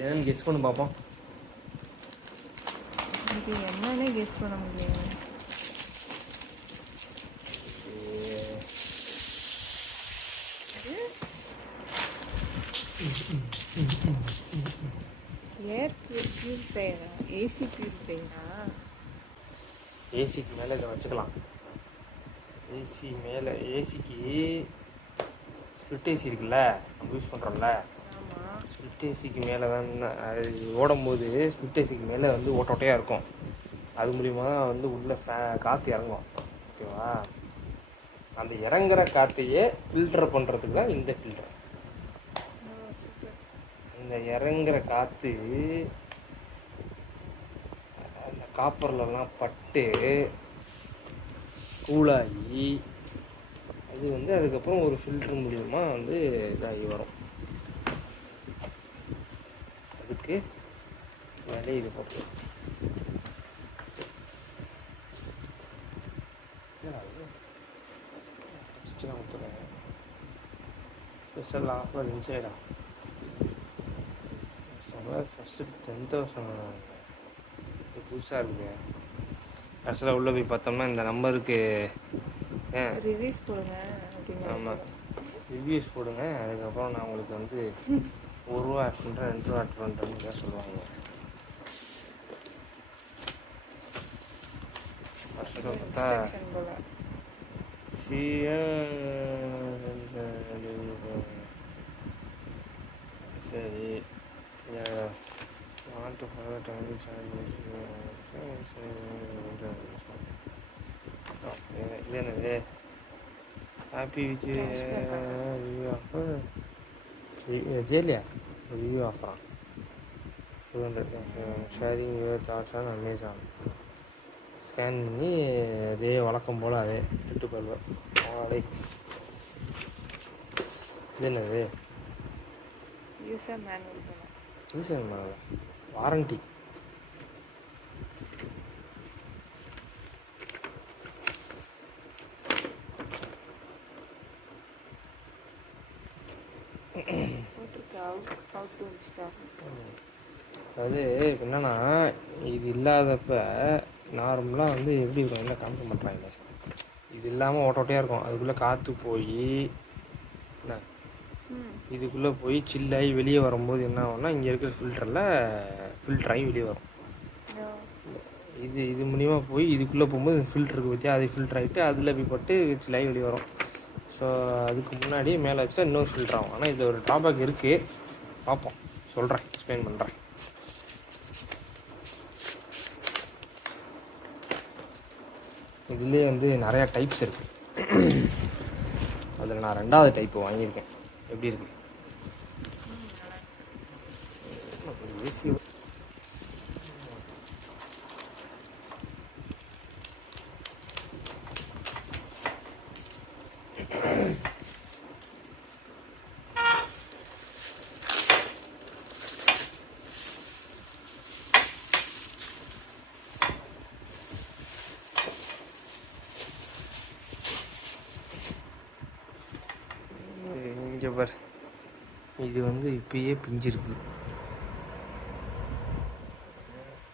என்னன்னு கெஸ் பண்ணி பார்ப்போம். இது என்னன்னே கெஸ் பண்ண முடியாது. ஏர் பியூரிஃபையரா? ஏசி பியூரிஃபையரா? ஏசிக்கு மேலே இதை வச்சுக்கலாம். ஏசி மேலே, ஏசிக்கு ஸ்பிளிட் ஏசி இருக்குல்ல நம்ம யூஸ் பண்ணுறோம்ல, ஸ்பிளிட் ஏசிக்கு மேலே தான் அது ஓடும்போது ஸ்பிளிட் ஏசிக்கு மேலே வந்து ஓட்டையாக இருக்கும். அது மூலிமா தான் வந்து உள்ளே காற்று இறங்கும். ஓகேவா? அந்த இறங்குற காற்றையே ஃபில்டர் பண்ணுறதுக்கு தான் இந்த ஃபில்டர். இந்த இறங்குற காற்று அந்த காப்பர்லலாம் பட்டு கூலாகி அது வந்து அதுக்கப்புறம் ஒரு ஃபில்டர் மூலிமா வந்து இதாகி வரும். அதுக்கு மேலே இது போட்டு ஸ்பெஷல் ஆஃபர் இன்சைடா ஃபஸ்ட்டு 10,000 இது புதுசாக இருக்குது. கடைசியில் உள்ளே போய் பார்த்தோம்னா இந்த நம்பருக்கு ரிவ்யூஸ் போடுங்க. ஆமாம், ரிவ்யூஸ் போடுங்க. அதுக்கப்புறம் நான் உங்களுக்கு வந்து ₹1 ஆட் பண்ணுறேன், ₹2 ஆட் பண்ணுறேன்னு தான் சொல்லுவாங்க. சரி, இது என்னது? ஹாப்பி வித் ரிவ்யூ ஆஃபர் ஜேலியா ரிவ்யூ ஆஃபரா? 200 sharing your thoughts on Amazon. Scan பண்ணி அதே வழக்கம் போல் அதே திட்டு போடுவேன். இது என்னது? யூசர் மேனுவல் தானே? User manual warranty. அது என்னன்னா, இது இல்லாதப்ப நார்மலாக வந்து எப்படி இருக்கும், என்ன காமிக்க மாட்டாங்க. இது இல்லாமல் ஓட்டையாக இருக்கும். அதுக்குள்ளே காற்று போய் என்ன இதுக்குள்ளே போய் சில்லாகி வெளியே வரும்போது என்ன ஆகும்னா, இங்கே இருக்கிற ஃபில்டரில் ஃபில்டராகி வெளியே வரும். இது மூலிமா போய் இதுக்குள்ளே போகும்போது ஃபில்டருக்கு பற்றியா அது ஃபில்டர் ஆகிட்டு அதில் போய் பட்டு சில்லாகி வெளியே வரும். ஸோ அதுக்கு முன்னாடி மேலே வச்சா இன்னொரு ஃபில்டர் ஆகும். ஆனால் இது ஒரு ட்ராபேக் இருக்குது. பார்ப்போம், சொல்கிறேன், எக்ஸ்பிளைன் பண்ணுறேன். இதுலேயே வந்து நிறையா டைப்ஸ் இருக்குது. அதில் நான் 2வது டைப்பு வாங்கியிருக்கேன். எப்படி இருக்கு? ஏசி இங்கே பார், இது வந்து இப்பயே பிஞ்சிருக்கு.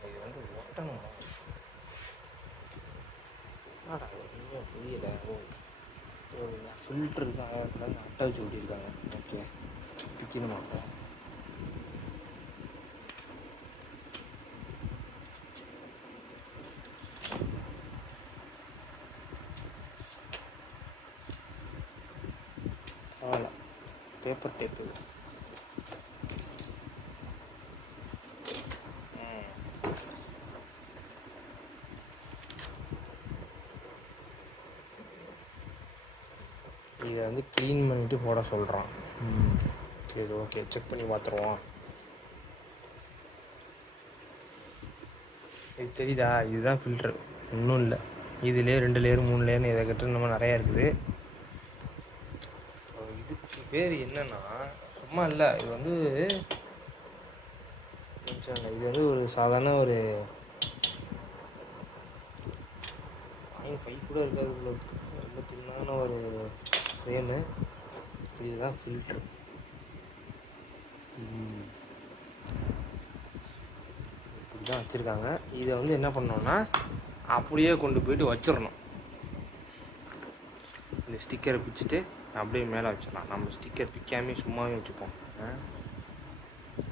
இது வந்து ஒட்டணும். புரியல. ஃபில்டருக்கு 1000 அட்டை வச்சு ஓட்டியிருக்காங்க. ஓகே, பிக்கணுமா? அவ்வளோ பேப்பர் டேப்பு. இதை வந்து க்ளீன் பண்ணிவிட்டு போட சொல்கிறான். சரி, ஓகே, செக் பண்ணி பார்த்துருவோம். இது தெரியுதா? இதுதான் ஃபில்ட்ரு, ஒன்றும் இல்லை. இதுலேயே 2 லேயர் 3 லேயர்னு இதை கிட்ட நம்ம நிறையா இருக்குது. இதுக்கு பேர் என்னன்னா சும்மா இல்லை, இது வந்து இது வந்து ஒரு சாதாரண ஒரு 5 கூட இருக்காது. ரொம்ப சின்னதான ஒரு ஃப்ரேமு. இதுதான் ஃபில்ட்ரு. இதான் வச்சுருக்காங்க. இதை வந்து என்ன பண்ணோன்னா அப்படியே கொண்டு போயிட்டு வச்சிடணும். இந்த ஸ்டிக்கரை பிச்சுட்டு அப்படியே மேலே வச்சிடலாம். நம்ம ஸ்டிக்கர் பிக்காமே சும்மாவே வச்சுப்போம்.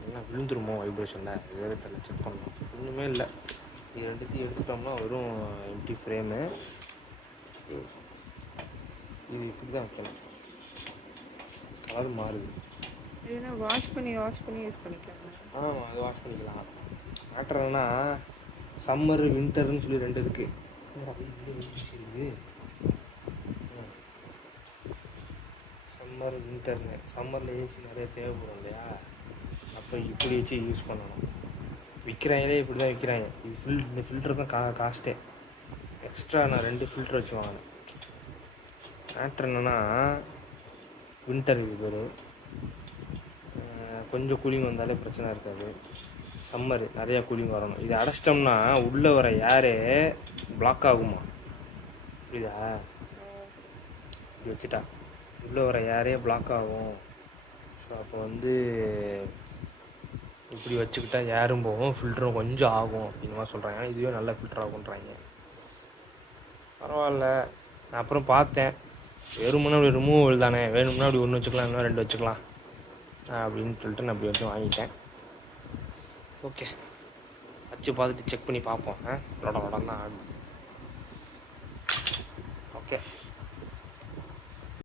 எல்லாம் விழுந்துருமோ வைப்ரேஷனில் வேறு தெரியல, செக் பண்ணணும். ஒன்றுமே இல்லை. இது ரெண்டுத்தையும் எடுத்துட்டோம்னா வெறும் எம்டி ஃப்ரேமு. இது இப்படி தான் வைக்கணும். கலர் மாறுது. இதுனா வாஷ் பண்ணி யூஸ் பண்ணிக்கலாம். ஆமாம், அது வாஷ் பண்ணிக்கலாம். மேட்டர் என்னன்னா சம்மர் வின்டர்னு சொல்லி 2 இருக்குது. இருக்குது சம்மர் வின்டர்னு. சம்மரில் ஏசி நிறைய தேவைப்படும் இல்லையா, அப்போ இப்படி வச்சு யூஸ் பண்ணணும். விற்கிறாங்களே இப்படி தான் விற்கிறாங்க. இது இந்த ஃபில்டர் தான் காஸ்ட்டே. எக்ஸ்ட்ரா நான் 2 ஃபில்டர் வச்சு வாங்கினேன். மேட்ரு என்னென்னா வின்டர் இது பேர். கொஞ்சம் கூலிங் வந்தாலே பிரச்சனை இருக்காது. சம்மர் நிறையா கூலிங் வரணும். இது அடைச்சிட்டோம்னா உள்ளே வர ஏரே பிளாக் ஆகுமா, புரியுதா? இப்படி வச்சுட்டா உள்ளே வர ஏரே பிளாக் ஆகும். ஸோ அப்போ வந்து இப்படி வச்சுக்கிட்டா ஏரும் போகும், ஃபில்டரும் கொஞ்சம் ஆகும் அப்படின்னு மாதிரி சொல்கிறாங்க. இதுவே நல்ல ஃபில்டர் ஆகுன்றாங்க. பரவாயில்ல. நான் அப்புறம் பார்த்தேன், வெறுமனே அப்படி ரிமூவல் தானே, வேணும்னா அப்படி 1 வச்சுக்கலாம், இன்னும் 2 வச்சுக்கலாம் அப்படின்னு சொல்லிட்டு நான் அப்படி வச்சு வாங்கிட்டேன். ஓகே, வச்சு பார்த்துட்டு செக் பண்ணி பார்ப்போம். லொட லொடம் தான் ஆகுது. ஓகே.